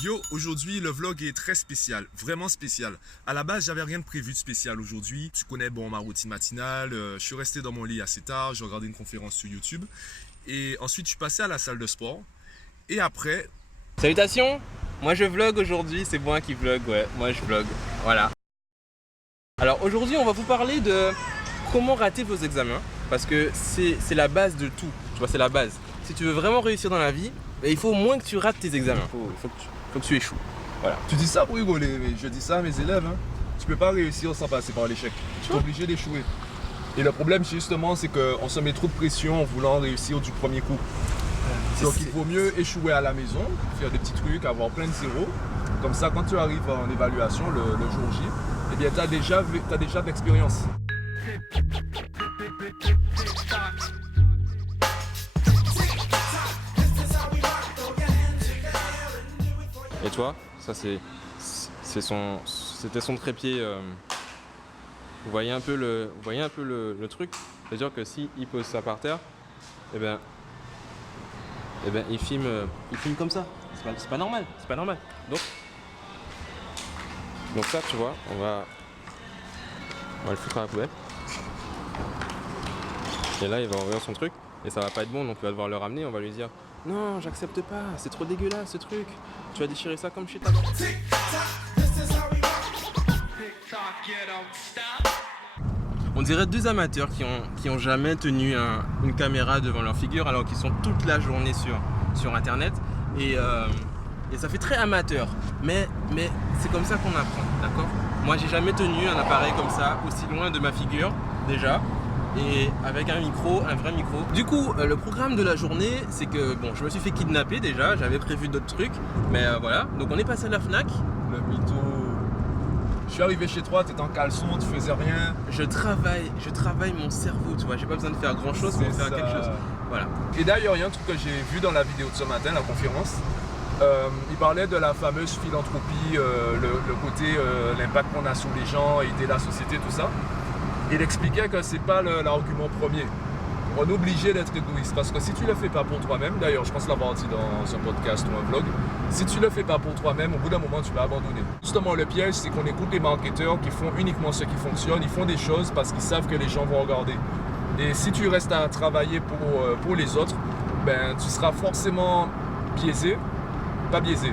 Yo, aujourd'hui le vlog est très spécial, vraiment spécial. À la base, j'avais rien de prévu de spécial aujourd'hui. Tu connais bon ma routine matinale, je suis resté dans mon lit assez tard, j'ai regardé une conférence sur YouTube. Et ensuite, je suis passé à la salle de sport. Et après... Salutations, moi je vlog aujourd'hui, c'est moi qui vlog, ouais, moi je vlog, voilà. Alors aujourd'hui on va vous parler de comment rater vos examens, parce que c'est la base de tout, tu vois, c'est la base. Si tu veux vraiment réussir dans la vie, il faut au moins que tu rates tes examens, il faut que tu échoues, voilà. Tu dis ça pour rigoler, mais je dis ça à mes élèves, hein. Tu peux pas réussir sans passer par l'échec. Tu es obligé d'échouer. Et le problème justement, c'est qu'on se met trop de pression en voulant réussir du premier coup. Donc il vaut mieux échouer à la maison, faire des petits trucs, avoir plein de zéros. Comme ça, quand tu arrives en évaluation le jour J, eh bien tu as déjà d'expérience. Et toi, ça c'était son trépied. Vous voyez un peu le truc, c'est-à-dire que si il pose ça par terre, eh ben il filme comme ça. C'est pas normal, c'est pas normal. Donc ça, tu vois, on va le foutre à la poubelle. Et là, il va ouvrir son truc et ça va pas être bon, donc on va devoir le ramener. On va lui dire non, j'accepte pas, c'est trop dégueulasse ce truc. Tu vas déchirer ça comme chez ta mère. On dirait deux amateurs qui ont jamais tenu une caméra devant leur figure alors qu'ils sont toute la journée sur internet et ça fait très amateur, mais c'est comme ça qu'on apprend, d'accord? Moi j'ai jamais tenu un appareil comme ça aussi loin de ma figure déjà, et avec un micro, un vrai micro. Du coup le programme de la journée, c'est que bon, je me suis fait kidnapper déjà, j'avais prévu d'autres trucs, mais voilà, donc on est passé à la Fnac. Le mytho. Je suis arrivé chez toi, t'étais en caleçon, tu faisais rien. Je travaille mon cerveau, tu vois, j'ai pas besoin de faire grand chose pour faire quelque chose. Voilà. Et d'ailleurs, il y a un truc que j'ai vu dans la vidéo de ce matin, la conférence. Il parlait de la fameuse philanthropie, le côté, l'impact qu'on a sur les gens, aider la société, tout ça. Il expliquait que c'est pas l'argument premier. On est obligé d'être égoïste parce que si tu le fais pas pour toi-même, d'ailleurs je pense l'avoir dit dans un podcast ou un vlog, si tu le fais pas pour toi-même, au bout d'un moment tu vas abandonner. Justement le piège, c'est qu'on écoute les marketeurs qui font uniquement ce qui fonctionne, ils font des choses parce qu'ils savent que les gens vont regarder. Et si tu restes à travailler pour les autres, ben tu seras forcément biaisé, pas biaisé,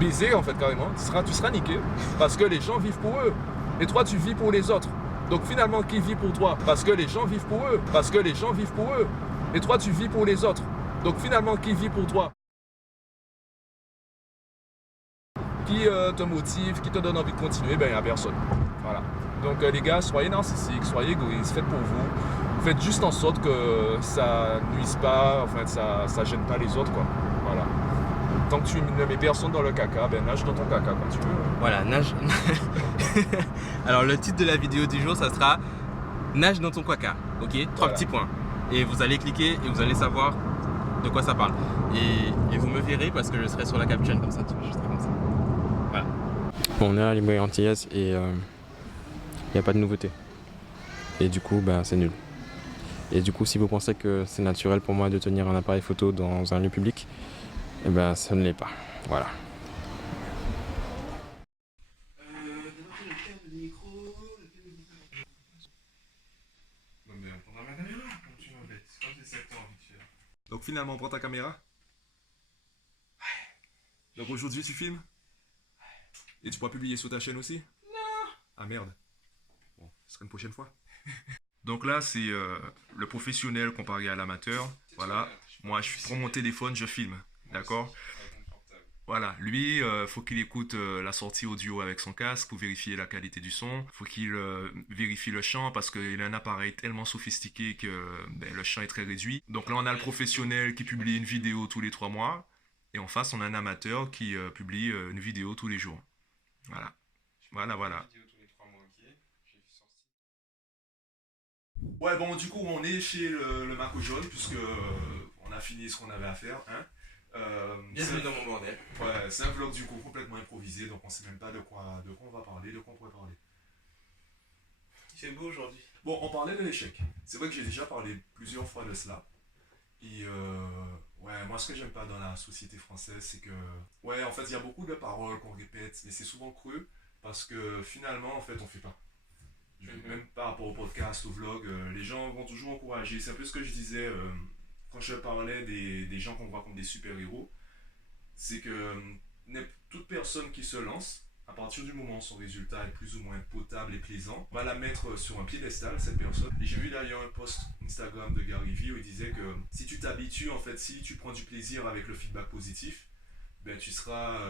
baisé en fait carrément, tu seras niqué parce que les gens vivent pour eux et toi tu vis pour les autres. Donc finalement, qui vit pour toi? Parce que les gens vivent pour eux. Parce que les gens vivent pour eux. Et toi, tu vis pour les autres. Donc finalement, qui vit pour toi? Qui te motive, qui te donne envie de continuer? Ben, il n'y a personne. Voilà. Donc les gars, soyez narcissiques, soyez égoïstes, faites pour vous. Faites juste en sorte que ça nuise pas, enfin, ça gêne pas les autres, quoi. Voilà. Tant que tu ne mets personne dans le caca, ben nage dans ton caca quand tu veux. Voilà, nage. Alors le titre de la vidéo du jour, ça sera nage dans ton caca, ok? Trois Voilà. petits points. Et vous allez cliquer et vous allez savoir de quoi ça parle. Et vous me verrez parce que je serai sur la capture comme ça, tu vois, je serai comme ça. Voilà. Bon, on est à la librairie Antillaise et il n'y a pas de nouveauté. Et du coup, ben, c'est nul. Et du coup, si vous pensez que c'est naturel pour moi de tenir un appareil photo dans un lieu public, eh ben, ça ne l'est pas. Voilà. Donc finalement, on prend ta caméra. Donc aujourd'hui, tu filmes. Et tu pourras publier sur ta chaîne aussi? Non. Ah merde. Bon, ce sera une prochaine fois. Donc là, c'est le professionnel comparé à l'amateur. Voilà. Moi, je prends mon téléphone, je filme. D'accord? Voilà, lui, faut qu'il écoute la sortie audio avec son casque pour vérifier la qualité du son. Faut qu'il vérifie le champ parce qu'il a un appareil tellement sophistiqué que ben, le champ est très réduit. Donc là, on a le professionnel qui publie une vidéo tous les 3 mois. Et en face, on a un amateur qui publie une vidéo tous les jours. Voilà. Voilà. Ouais, bon, du coup, on est chez le Marco Jaune puisque on a fini ce qu'on avait à faire. Hein. Bienvenue dans mon bordel. Ouais, c'est un vlog du coup complètement improvisé, donc on sait même pas de quoi on va parler, de quoi on pourrait parler. Il fait beau aujourd'hui. Bon, on parlait de l'échec. C'est vrai que j'ai déjà parlé plusieurs fois de cela. Et Ouais, moi ce que j'aime pas dans la société française, c'est que, ouais, en fait, il y a beaucoup de paroles qu'on répète, mais c'est souvent creux, parce que finalement, en fait, on fait pas. Même par rapport au podcast, au vlog, les gens vont toujours encourager. C'est un peu ce que je disais quand je parlais des gens qu'on voit comme des super-héros. C'est que toute personne qui se lance, à partir du moment où son résultat est plus ou moins potable et plaisant, on va la mettre sur un piédestal, cette personne. Et j'ai vu d'ailleurs un post Instagram de Gary Vee où il disait que si tu t'habitues, en fait, si tu prends du plaisir avec le feedback positif, ben tu seras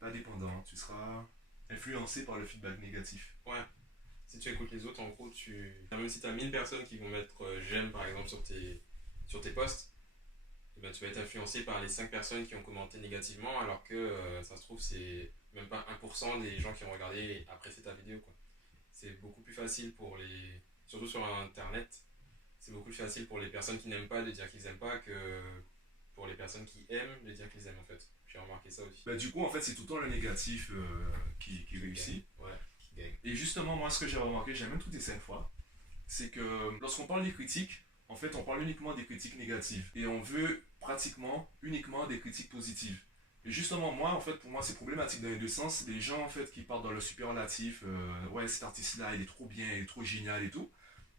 pas dépendant, tu seras influencé par le feedback négatif. Ouais. Si tu écoutes les autres, en gros, même si tu as 1000 personnes qui vont mettre j'aime par exemple sur tes posts, eh ben, tu vas être influencé par les 5 personnes qui ont commenté négativement, alors que ça se trouve, c'est même pas 1% des gens qui ont regardé et apprécié ta vidéo, quoi. C'est beaucoup plus facile surtout sur Internet, c'est beaucoup plus facile pour les personnes qui n'aiment pas de dire qu'ils aiment pas que pour les personnes qui aiment de dire qu'ils aiment, en fait. J'ai remarqué ça aussi. Bah, du coup, en fait, c'est tout le temps le négatif qui réussit. Ouais, qui gagne. Et justement, moi, ce que j'ai remarqué, j'ai même tout dit 5 fois, c'est que lorsqu'on parle des critiques, en fait, on parle uniquement des critiques négatives. Et on veut pratiquement uniquement des critiques positives. Et justement, moi, en fait, pour moi, c'est problématique dans les deux sens. Les gens, en fait, qui partent dans le superlatif, ouais, cet artiste-là, il est trop bien, il est trop génial et tout.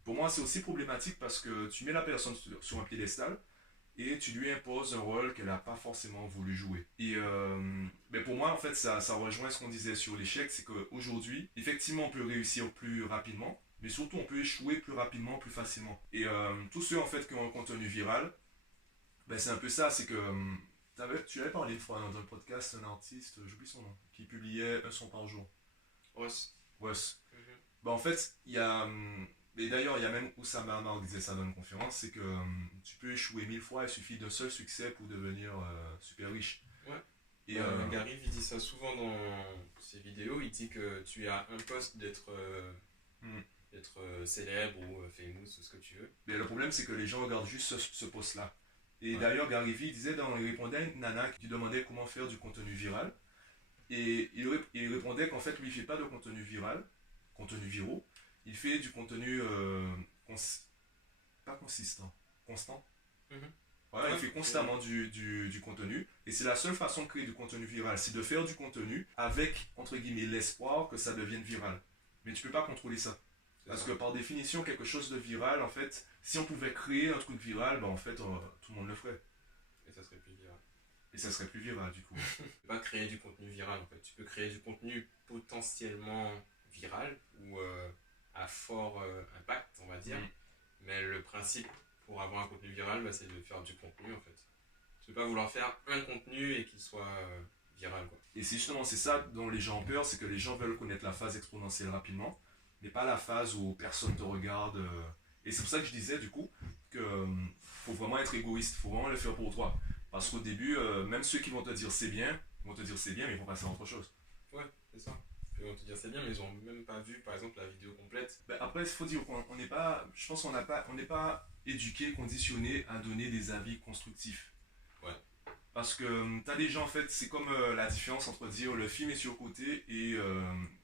Pour moi, c'est aussi problématique parce que tu mets la personne sur un piédestal et tu lui imposes un rôle qu'elle n'a pas forcément voulu jouer. Et mais pour moi, en fait, ça rejoint ce qu'on disait sur l'échec, c'est qu'aujourd'hui, effectivement, on peut réussir plus rapidement, mais surtout, on peut échouer plus rapidement, plus facilement. Et tous ceux, en fait, qui ont un contenu viral, ben, c'est un peu ça, c'est que tu avais parlé une fois dans un podcast, un artiste, j'oublie son nom, qui publiait un son par jour. Ross. Wes. Bah, en fait, il y a. Et d'ailleurs, il y a même Oussama Hamar disait ça dans une conférence, c'est que tu peux échouer 1000 fois, il suffit d'un seul succès pour devenir super riche. Ouais. Et Gary Vee dit ça souvent dans ses vidéos, il dit que tu as un poste d'être célèbre ou famous ou ce que tu veux. mais le problème, c'est que les gens regardent juste ce post-là. Et d'ailleurs, Gary Vee disait, il répondait à une nana qui lui demandait comment faire du contenu viral. Et il répondait qu'en fait, lui, il fait pas de contenu viral, contenu viraux. Il fait du contenu pas consistant, constant. Voilà, il fait constamment du contenu. Et c'est la seule façon de créer du contenu viral, c'est de faire du contenu avec, entre guillemets, l'espoir que ça devienne viral. Mais tu peux pas contrôler ça. Parce que par définition, quelque chose de viral, en fait, si on pouvait créer un truc viral, ben en fait, tout le monde le ferait. Et ça serait plus viral. Et ça serait plus viral, du coup. Tu peux pas créer du contenu viral, en fait. Tu peux créer du contenu potentiellement viral ou à fort impact, on va dire. Mais le principe pour avoir un contenu viral, bah, c'est de faire du contenu, en fait. Tu peux pas vouloir faire un contenu et qu'il soit viral, quoi. Et c'est justement c'est ça dont les gens ont peur, c'est que les gens veulent connaître la phase exponentielle rapidement, mais pas la phase où personne te regarde. Et c'est pour ça que je disais du coup que faut vraiment être égoïste, faut vraiment le faire pour toi. Parce qu'au début, même ceux qui vont te dire c'est bien, ils vont te dire c'est bien, mais ils vont passer à autre chose. Ouais, c'est ça. Ils vont te dire c'est bien, mais ils ont même pas vu par exemple la vidéo complète. Ben après, il faut dire qu'on n'est pas, je pense on n'est pas éduqué, conditionné à donner des avis constructifs. Ouais. Parce que t'as des gens en fait, c'est comme la différence entre dire le film est surcoté et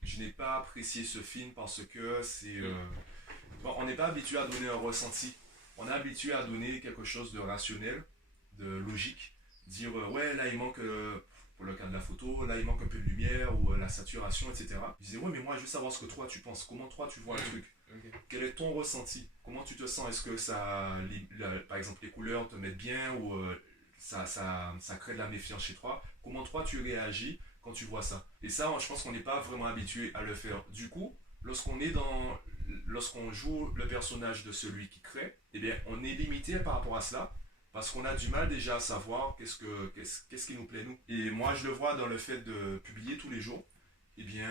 je n'ai pas apprécié ce film parce que c'est. Bon, on n'est pas habitué à donner un ressenti, on est habitué à donner quelque chose de rationnel, de logique. Dire ouais, là il manque, pour le cas de la photo, là il manque un peu de lumière ou la saturation, etc. Je disais ouais, mais moi je veux savoir ce que toi tu penses, comment toi tu vois le truc. Okay. Quel est ton ressenti? Comment tu te sens? Est-ce que ça, par exemple les couleurs te mettent bien ou ça crée de la méfiance chez toi? Comment toi tu réagis quand tu vois ça? Et ça, je pense qu'on n'est pas vraiment habitué à le faire. Du coup, lorsqu'on joue le personnage de celui qui crée, eh bien, on est limité par rapport à cela. Parce qu'on a du mal déjà à savoir qu'est-ce qui nous plaît nous. Et moi je le vois dans le fait de publier tous les jours. Eh bien,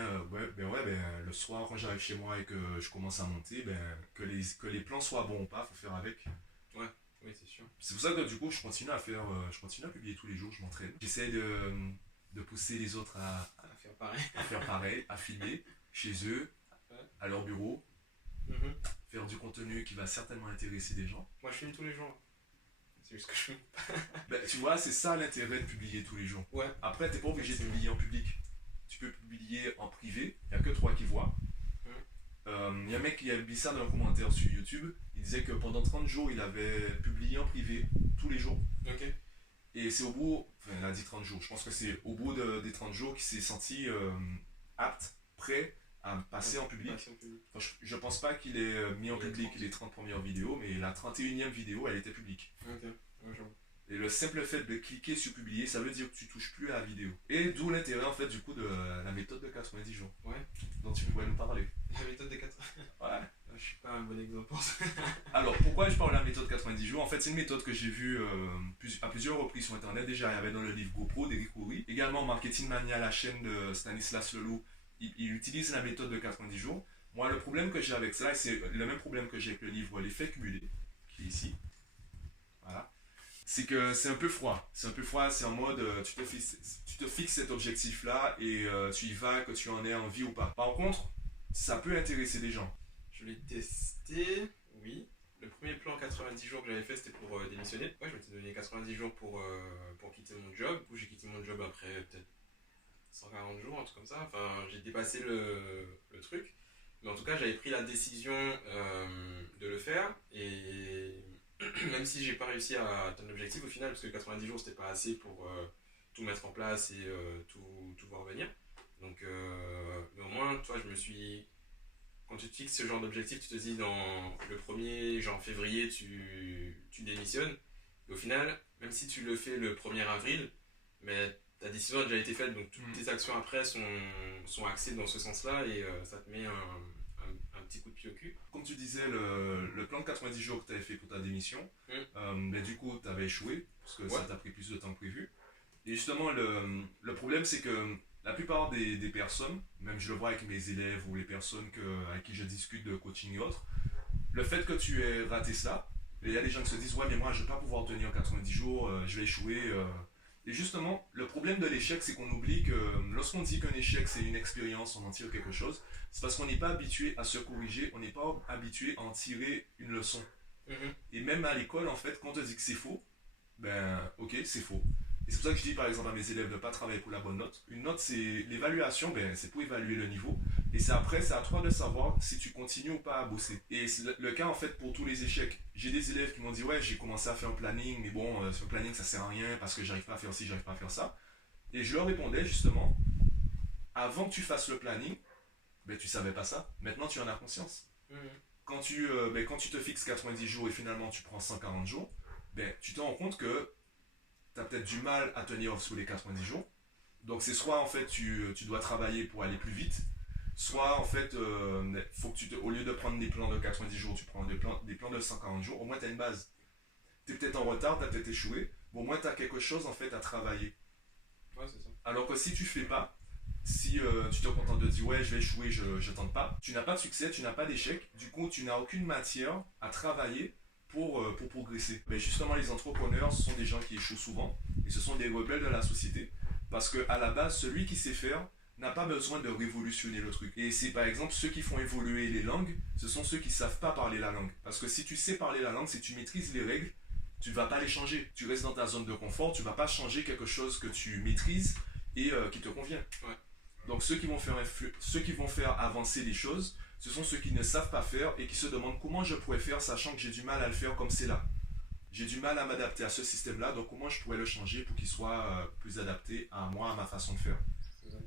le soir, quand j'arrive chez moi et que je commence à monter, que les plans soient bons ou pas, faut faire avec. Ouais, oui, c'est sûr. C'est pour ça que du coup, je continue à publier tous les jours, je m'entraîne. J'essaie de pousser les autres à faire pareil, à filmer chez eux, à leur bureau, faire du contenu qui va certainement intéresser des gens. Moi, je filme tous les jours. C'est juste que je filme pas. Tu vois, c'est ça l'intérêt de publier tous les jours. Ouais. Après, t'es pas obligé de publier en public. Tu peux publier en privé, il n'y a que toi qui vois. Il y a un mec qui a mis ça dans un commentaire sur YouTube. Il disait que pendant 30 jours, il avait publié en privé tous les jours. Ok. Et c'est au bout, enfin, il a dit 30 jours, je pense que c'est au bout des 30 jours qu'il s'est senti apte, prêt à passer en public. Enfin, je pense pas qu'il ait mis en public les 30 premières vidéos, mais la 31e vidéo, elle était publique. Ok. Ouais, je vois. Et le simple fait de cliquer sur publier, ça veut dire que tu touches plus à la vidéo. Et d'où l'intérêt en fait du coup de la méthode de 90 jours. Ouais. Dont tu pourrais nous parler. La méthode des 4. Ouais. Je suis pas un bon exemple pour ça. Alors pourquoi je parle de la méthode 90 jours? En fait c'est une méthode que j'ai vue à plusieurs reprises sur internet. Déjà il y avait dans le livre GoPro d'Eric Coury. Également Marketing Mania, la chaîne de Stanislas Leloup, il utilise la méthode de 90 jours. Moi le problème que j'ai avec ça, et c'est le même problème que j'ai avec le livre L'effet cumulé, qui est ici. Voilà. C'est que c'est un peu froid. C'est un peu froid, c'est en mode tu te fixes cet objectif-là et tu y vas, que tu en aies envie ou pas. Par contre, ça peut intéresser des gens. Je l'ai testé, oui. Le premier plan 90 jours que j'avais fait, c'était pour démissionner. Ouais, je m'étais donné 90 jours pour quitter mon job. Du coup, j'ai quitté mon job après peut-être 140 jours, un truc comme ça. Enfin, j'ai dépassé le truc. Mais en tout cas, j'avais pris la décision de le faire. Et même si j'ai pas réussi à atteindre l'objectif au final, parce que 90 jours, c'était pas assez pour tout mettre en place et tout voir venir. Donc, mais au moins, toi, je me suis... Quand tu te fixes ce genre d'objectif, tu te dis dans le premier genre février, tu démissionnes. Et au final, même si tu le fais le 1er avril, mais ta décision a déjà été faite, donc toutes tes actions après sont axées dans ce sens-là et ça te met un petit coup de pied au cul. Comme tu disais, le plan de 90 jours que tu avais fait pour ta démission, mais du coup, tu avais échoué, parce que ça t'a pris plus de temps que prévu. Et justement, le problème, c'est que la plupart des personnes, même je le vois avec mes élèves ou les personnes avec qui je discute de coaching et autres, le fait que tu aies raté ça, il y a des gens qui se disent « Ouais, mais moi, je ne vais pas pouvoir tenir 90 jours, je vais échouer. » Et justement, le problème de l'échec, c'est qu'on oublie que lorsqu'on dit qu'un échec, c'est une expérience, on en tire quelque chose, c'est parce qu'on n'est pas habitué à se corriger, on n'est pas habitué à en tirer une leçon. Et même à l'école, en fait, quand on te dit que c'est faux, ben ok, c'est faux. Et c'est pour ça que je dis par exemple à mes élèves de ne pas travailler pour la bonne note. Une note, c'est l'évaluation, ben, c'est pour évaluer le niveau. Et c'est après, c'est à toi de savoir si tu continues ou pas à bosser. Et c'est le cas en fait pour tous les échecs. J'ai des élèves qui m'ont dit ouais, j'ai commencé à faire un planning, mais bon, ce planning ça sert à rien parce que j'arrive pas à faire ci, j'arrive pas à faire ça. Et je leur répondais justement, avant que tu fasses le planning, ben, tu savais pas ça. Maintenant tu en as conscience. Quand tu te fixes 90 jours et finalement tu prends 140 jours, ben, tu te rends compte que tu as peut-être du mal à tenir sur les 90 jours. Donc c'est soit en fait tu dois travailler pour aller plus vite, soit en fait faut que au lieu de prendre des plans de 90 jours, tu prends des plans de 140 jours, au moins tu as une base. Tu es peut-être en retard, tu as peut-être échoué, mais au moins tu as quelque chose en fait à travailler. Ouais, c'est ça. Alors que si tu fais pas, si tu te contentes de dire ouais je vais échouer, je tente pas, tu n'as pas de succès, tu n'as pas d'échec, du coup tu n'as aucune matière à travailler pour progresser. Mais justement, les entrepreneurs, ce sont des gens qui échouent souvent et ce sont des rebelles de la société parce qu'à la base, celui qui sait faire n'a pas besoin de révolutionner le truc. Et c'est par exemple ceux qui font évoluer les langues, ce sont ceux qui ne savent pas parler la langue. Parce que si tu sais parler la langue, si tu maîtrises les règles, tu ne vas pas les changer. Tu restes dans ta zone de confort, tu ne vas pas changer quelque chose que tu maîtrises et qui te convient. Ouais. Donc ceux qui vont faire avancer les choses, ce sont ceux qui ne savent pas faire et qui se demandent comment je pourrais faire sachant que j'ai du mal à le faire comme c'est là. J'ai du mal à m'adapter à ce système-là, donc comment je pourrais le changer pour qu'il soit plus adapté à moi, à ma façon de faire. Exact.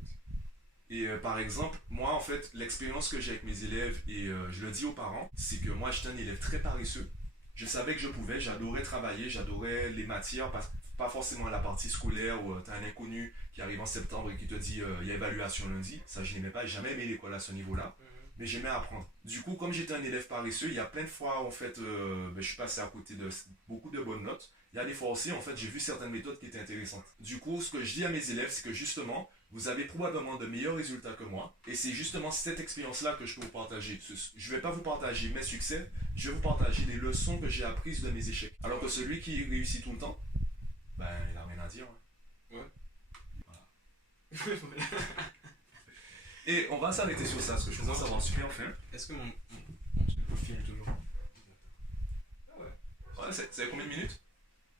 Et par exemple, moi en fait, l'expérience que j'ai avec mes élèves, et je le dis aux parents, c'est que moi j'étais un élève très paresseux. Je savais que je pouvais, j'adorais travailler, j'adorais les matières, pas forcément la partie scolaire où tu as un inconnu qui arrive en septembre et qui te dit il y a évaluation lundi. Ça je n'aimais pas, j'ai jamais aimé l'école à ce niveau-là. Mais j'aimais apprendre. Du coup, comme j'étais un élève paresseux, il y a plein de fois, en fait, je suis passé à côté de beaucoup de bonnes notes. Il y a des fois aussi, en fait, j'ai vu certaines méthodes qui étaient intéressantes. Du coup, ce que je dis à mes élèves, c'est que justement, vous avez probablement de meilleurs résultats que moi. Et c'est justement cette expérience-là que je peux vous partager. Je ne vais pas vous partager mes succès, je vais vous partager les leçons que j'ai apprises de mes échecs. Alors que celui qui réussit tout le temps, ben, il n'a rien à dire. Hein. Ouais. Voilà. Et on va s'arrêter sur ça, parce que je commence à avoir super faim. Est-ce que mon filme toujours? Ah ouais. Ouais, ça fait combien de minutes?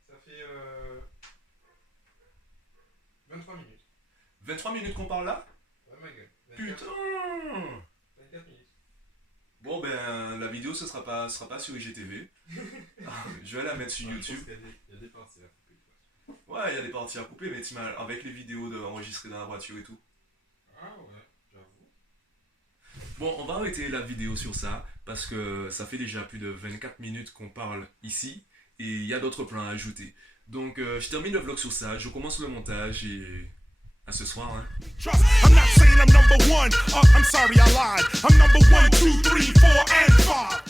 Ça fait 23 minutes. 23 minutes qu'on parle là? Ouais, ma gueule. 24, Putain! 24 minutes. Bon, ben, la vidéo, ce sera pas sur IGTV. Je vais la mettre sur YouTube. Il y a des parties à couper. Ouais, il y a des parties à couper, mais avec les vidéos enregistrées dans la voiture et tout. Ah ouais, j'avoue. Bon, on va arrêter la vidéo sur ça, parce que ça fait déjà plus de 24 minutes qu'on parle ici, et il y a d'autres plans à ajouter. Donc, je termine le vlog sur ça, je commence le montage, et à ce soir, hein. Trust, I'm not saying I'm number one. I'm sorry, I lied. I'm number 1, 2, 3, 4, and 5.